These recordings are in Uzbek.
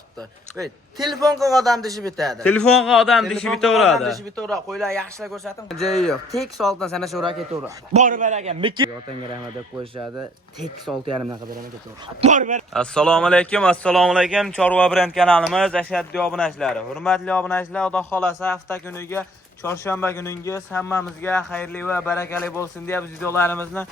Tutdi. Telefonga odam dishi bitadi. Telefonga odam dishi bitaveradi. Odam dishi bitaveradi. Qo'ylar yaxshilab ko'rsating. Joyi yo'q. Tekis oltdan sana sho'ra ketaveradi. Bor ber ekan. Mikki. Otangga rahmat deb qo'yishadi. Tekis 6,5 naqa beraman ketaveradi. Bor ber. Assalomu alaykum. Chorva brend kanalimiz ashaddiy obunachilari. Hurmatli obunachilar, Xudo xolasa hafta kuniga chorshanba kuningiz hammamizga xayrli va barakali bo'lsin deb videolarimizni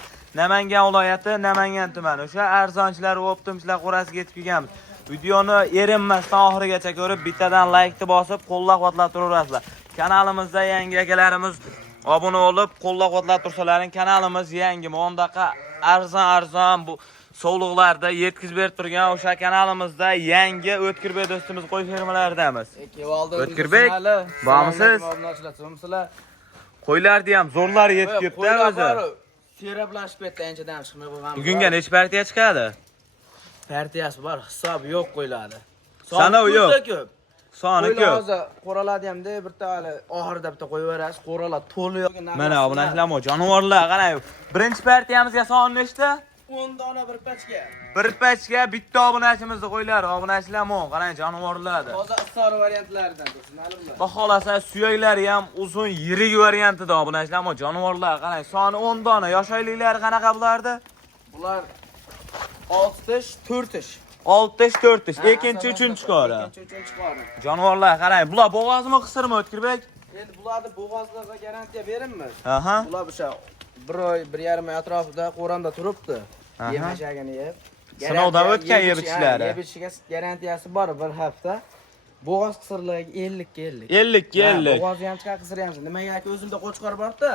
Namangan viloyati, Namangan tumani o'sha arzonchilar va optimchilar qorasiga yetib kelganmiz. Videoni erinmasdan oxirigacha ko'rib, bittadan like bosib, qo'llab-quvvatlab turaverasizlar. Kanalimizda yangi akalarimiz obuna bo'lib, qo'llab-quvvatlab tursalaring, kanalimiz yangi, mondaqa arzon bu sovliqlarda yetkazib berib turgan o'sha kanalimizda yangi O'tkirbek do'stimiz qo'y fermalaridanmiz. O'tkirbek, bormisiz? Qo'ylarni ham zo'rlari yetib ketdi o'zi. Serablashib ketdi, anchadan chiqmay qo'ygan. Bugunga necha partiya chiqadi? Partiyasi bor, hisob yo'q qo'yiladi. Soni yo'q. Soni ko'p. Hozir qo'raladi hamda bitta hali oxirida bitta qo'yib berasiz. Qo'ralar to'liq. Mana obunachilar, jonivorlar, qarang. Birinchi partiyamizga son nechta? 10 dona bir pachka. Bir pachka bitta obunachimizni qo'ylar, obunachilar mo, qarang jonivorlardi. Hozir istor variantlaridan tursin, ma'lumlar. Baholasa suyaklari ham uzun, yirik variantida obunachilar mo, jonivorlar, qarang. Soni 10 dona. Yosh oyliklari qanaqa bulardi? Bular 6 tish, 4 tish. 6 tish, 4 tish. Ikkinchi, uchinchi qora. Uchinchi qora. Jonivorlar, qarang. Bular bo'g'ozmi, qisirmi, O'tkirbek? Endi bularni bo'g'ozlarga garantiya berilmaydi. Aha. Bular o'sha 1 oy, 1,5 oy atrofida qo'ramda turibdi. Yemashagini yeb. Sinovdan o'tgan yeb ichishlari. Yeb ichishiga garantiyasi bor 1 hafta. Bo'g'oz qisirligi 50 ga 50. 50 ga 50. Bo'g'oz ham chiqar, qisir ham. Nimaga o'zimda qo'chqor bor-da.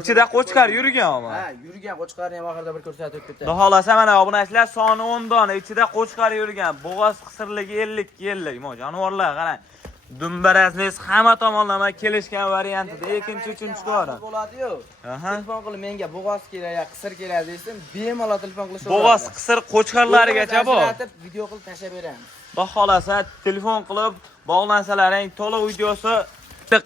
Ichida qo'chqor yurganmi? Ha, yurgan qo'chqorni ham oxirida bir ko'rsatib ketdi. Xohlasa mana obunachilar soni 10 dona, ichida qo'chqor yurgan. Bo'g'oz qisirligi 50 ga 50. Mo jonivorlar, qarang. Dumbarasiniz hamma tomonlama kelishgan variantida ikkinchi, uchinchi qora. Bo'ladi-yu. Telefon qilib menga bo'g'oz kerak, qisir kerak desam, bemalol telefon qilishadi. Bo'g'oz, qisir qo'chqorlarigacha bor. Video qilib tashlab beramiz. Xohlasa telefon qilib bog'lansalaring, to'liq videosi,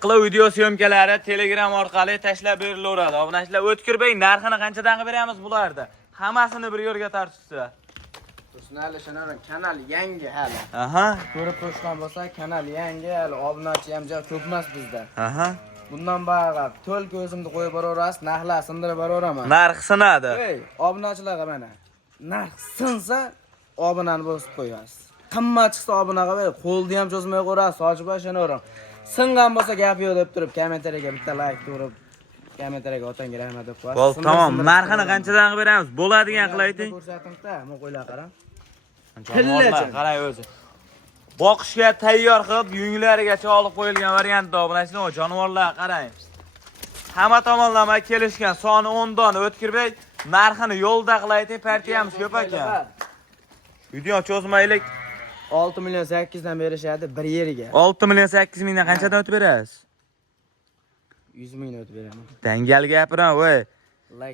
qilib video syomkalari Telegram orqali tashlab berilaveradi. Obunachilar, O'tkirbek narxini qanchadan qilib beramiz bularda? Hammasini bir yo'lga tartibsiz. Tursunali shanaran kanal yangi hali. Aha. Ko'rib turishgan bo'lsa, kanal yangi, hali obunachi ham juda ko'p emas bizda. Aha. Bundan bag'ab to'l ko'zimni qo'yib boraverasiz, narxlar sindirib boraveraman. Narx sinadi. Ey, obunachilarga mana. Narx sinsa, obunani bosib qo'yasiz. Qimmat chiqsa obunaga qo'y, qo'lni ham cho'zmay qo'yasiz, sochib oshanavering. Singan bo'lsa gap yo'q deb turib, kommentariyaga bitta like urib, kommentariyaga otangga rahmat deb qo'yasiz. Bo'l, tamom. Narxini qanchadan qilib beramiz? Bo'ladigan qilib ayting. Ko'rsating-da, mo qo'ylar qarang. Jonivorlar, qarang o'zi. Boqishga tayyor qilib, yunglarigacha olib qo'yilgan variantda obunachilar, jonivorlar, qarang. Hamma tomonlama kelishgan, soni 10 dona. O'tkirbek, narxini yo'lda qilib ayting, partiyamiz ko'p ekan. Video cho'zmaylik. 6 million 8 dan berishadi bir yeriga. 6 million 8 mingdan qanchadan o'tib berasiz? 100 ming o'tib beraman. Dangal gapiring, voy.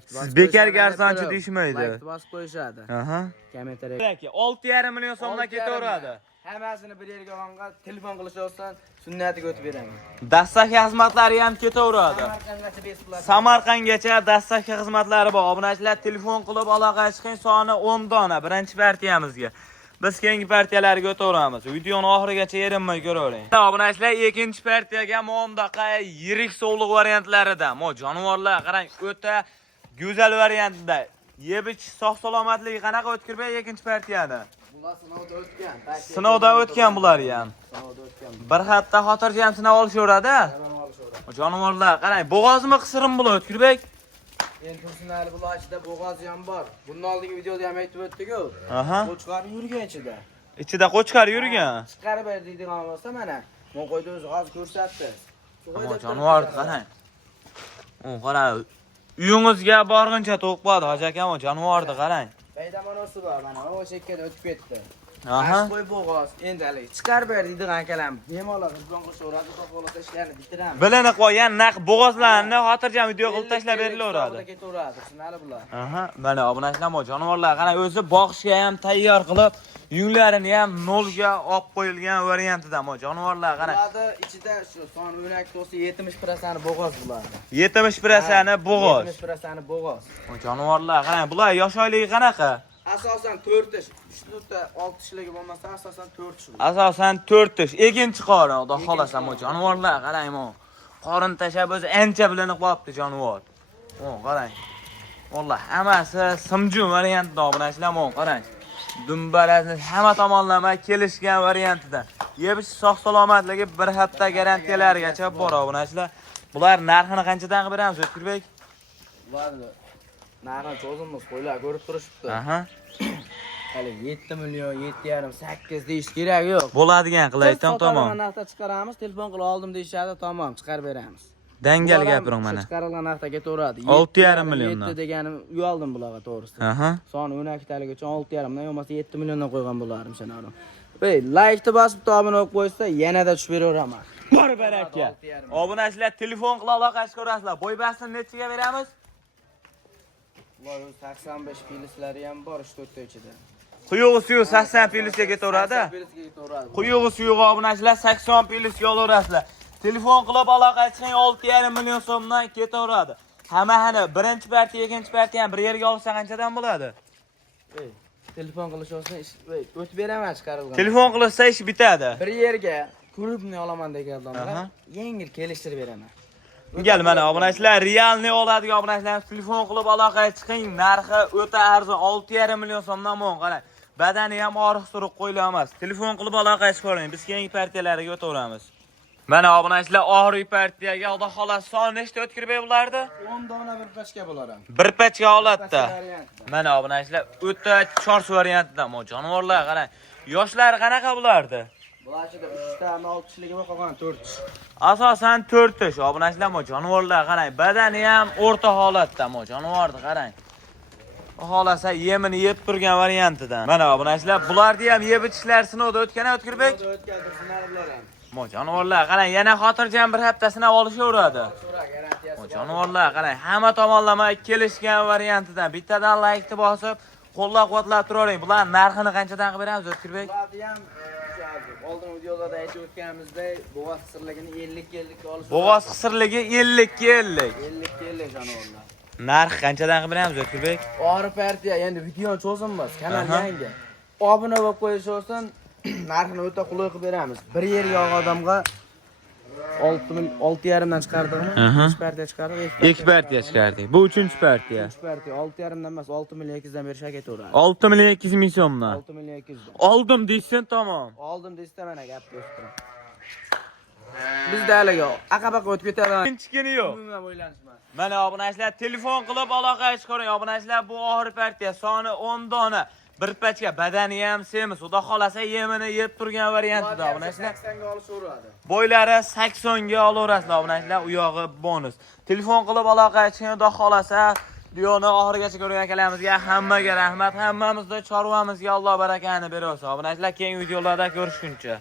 Siz bekarga arzonchi deyishmaydi. Like bosib qo'yishadi. Aha. Kommentariyaga. 6,5 million so'mdan ketaveradi. Hammasini bir yerga olganға telefon qilishsan, sunnatiga o'tib beraman. Dastlabki xizmatlari ham ketaveradi. Samarqandgacha dastlabki xizmatlari bor. Obunachilar telefon qilib aloqaga chiqing, soni 10 dona birinchi partiyamizga. Biz keyingi partiyalarga o'taveramiz. Videoni oxirigacha erinmay ko'ravering. Obunachilar, ikkinchi partiyaga mondaqa yirik sovliq variantlaridan, mo jonivorlar, qarang, o'ta go'zal variantda. Yeb-ich sog' salomatligi qanaqa O'tkirbek ikkinchi partiyani? Bular sinovdan o'tgan. Sinovdan o'tgan bular ham. Sinovdan o'tgan. Bir hatto xotirjam sinov olishaveradi. Jonivorlar, qarang, bo'g'ozmi, qisirmi bular O'tkirbek? Endi Tursunali bular ichida bo'g'oz ham bor. Bundan oldingi videoda ham aytib o'tdik-ku. Aha. Qo'chqor yurgan ichida. Ichida qo'chqor yurgan. Chiqarib ber deydigan bo'lsa, mana. Men qo'ydi o'zi hozir ko'rsatdi. Jonivor, qarang. Qarang. Uyingizga borguncha to'q bo'ladi, hoji akam, jonivorni qarang. Baydamonosi bor, mana o chekkada o'tib ketdi. Aha. Qo'y bo'g'oz, endi hali chiqarib ber deydigan akalam. Bemalol bizdan qo'shaveradi, xohlasa ishlarni bitiramiz. Bilinib qo'ygan naq bo'g'ozlarni xotirjam video qilib tashlab berilaveradi. Ketaveradi, tushunali bular. Aha, mana obunachilar, jonivorlar, qarang, o'zi boqishga ham tayyor qilib, yunglarini ham nolga olib qo'yilgan variantida, jonivorlar, qarang. Bularda ichida shu son o'ynak to'si 70% bo'g'oz bulardi. 70% bo'g'oz. 70% bo'g'oz. Jonivorlar, qarang, bular yosh oyligi qanaqa? Asosan 4 ish. Ishda 6 ishligi bo'lmasa asosan 4 ish. Asosan 4 ish. Ekinchi qorin, xudo xolasa mo jonivorlar, qarang mo. Qorin tashab o'zi ancha bilinib qolibdi jonivor. O, qarang. Valloh, hammasi simjum variantda obunachilar mo, qarang. Dumbarasini hamma tomonlama kelishgan variantida. Yebish sog' salomatligi bir hafta garantiyalarigacha bor obunachilar. Bular narxini qanchadan qilib beramiz, O'tkirbek? Bularni narxini cho'zimiz qo'ylar ko'rib turishibdi. Aha. Hali 7 million, 7,5, 8 deyish kerak yo'q. Bo'ladigan qilaytan tamom. Narxda chiqaramiz, telefon qilib oldim deyishadi, tamom, chiqarib beramiz. Dangal gapiring mana. Chiqarilgan narxda ketaveradi. 6,5 milliondan. 7 deganim uyaldim bularga to'g'risi. Aha. Soni 12 talik uchun 6,5 million bo'lmasa 7 milliondan qo'ygan bo'lardim sanarim. Bey, like-ni bosib, obuna bo'lib qo'ysa, yanada tushib beraveraman. Bor baraka. Obunachilar telefon qilib aloqa qilib ko'rasizlar. Bo'ybasini nechiga beramiz? Voy, 85 pilislari ham bor 3-4 ta ichida. Quyug'i suyu 80 pilisga ketaveradi. Quyug'i suyuq obunachilar 80 pilisga olaverasizlar. Telefon qilib aloqa qilsang 6,5 million so'mdan ketaveradi. Hammani birinchi partiya, ikkinchi partiya ham bir yerga olsa qanchadan bo'ladi? Ey, telefon qilish olsa o'tib beraman chiqarilgan. Telefon qilsa ish bitadi. Bir yerga klubni olaman degan odamlar yengil kelishtirib beraman. Gal mana obunachilar, realni oladigan obunachilar telefon qilib aloqa chiqing, narxi o'ta arzon 6,5 million so'mdan mo'ng qarang. Badani ham oriq suruq qo'yilamiz. Telefon qilib aloqa qilib ko'ring, biz keyingi partiyalariga o'taveramiz. Mana obunachilar, oxirgi partiyaga xudo xolos son nechta o'tkirib bo'lardi? 10 dona bir pachka bo'lar ham. Bir pachka holatda. Mana obunachilar, o'ta chors variantda mo jonivorlar qarang. Yoshlar qanaqa bo'lardi? Bularchida 3 ta 6 ishligi bor, qolgan 4 ish. Asosan 4 ish obunachilar mo jonivorlar qarang. Badani ham o'rta holatda mo jonivorni qarang. Xohlasa yemini yeb turgan variantidan. Mana obunachilar, bularni ham yeb ichishlar sinovda o'tgan O'tkirbek. O'tkazdirsinlar bular ham. Mo jonivorlar qarang, yana xotirjam bir hafta sinab olishaveradi. Mo jonivorlar qarang, hamma tomonlama kelishgan variantidan bittadan like-ni bosib, qo'llab-quvvatlab turavering. Bular narxini qanchadan qilib beramiz O'tkirbek? Bularni ham oldin videolarda aytib o'tganimizdek, bo'g'oz qisirligini 50 ga olish. Bo'g'oz qisirligi 50 ga 50. 50 jonivorlar. Narx qanchadan qilib beramiz O'tkirbek? Oxir partiya, endi videoni cho'zamiz, kanal yangi. Obuna bo'lib qo'yish olsin, narxini o'ta qulay qilib beramiz. Bir yerga odamga 6,5 dan chiqardikmi? 3 partiya chiqardik. 2 partiya chiqardik. Bu 3-chi partiya. 3 partiya 6,5 dan emas, 6 million 200 dan berishga ketaveradi. 6 million 200 ming so'mdan. 6 million 200 dan. Oldim deysin, tamom. Oldim deysa mana gap qo'yibdi. Bizda haliga aqabaqa o'tib ketadi. Tinchgini yo'q. Umuman o'ylanishmas. Mana obunachilar, telefon qilib aloqa qilib ko'ring. Obunachilar, bu oxir partiya soni 10 dona. Bir pachka badani ham semiz, xudo xolasa yemini yeb turgan variantida obunachilar. 80 ga olishaveradi. Bo'ylari 80 ga olaverasizlar obunachilar, u yog'i bonus. Telefon qilib aloqa qilishni xudo xolasa, videoni oxirigacha ko'rgan akalarimizga hammaga rahmat. Hammamizda chorvamizga Alloh barakani bersin. Obunachilar, keyingi videolarda ko'rishguncha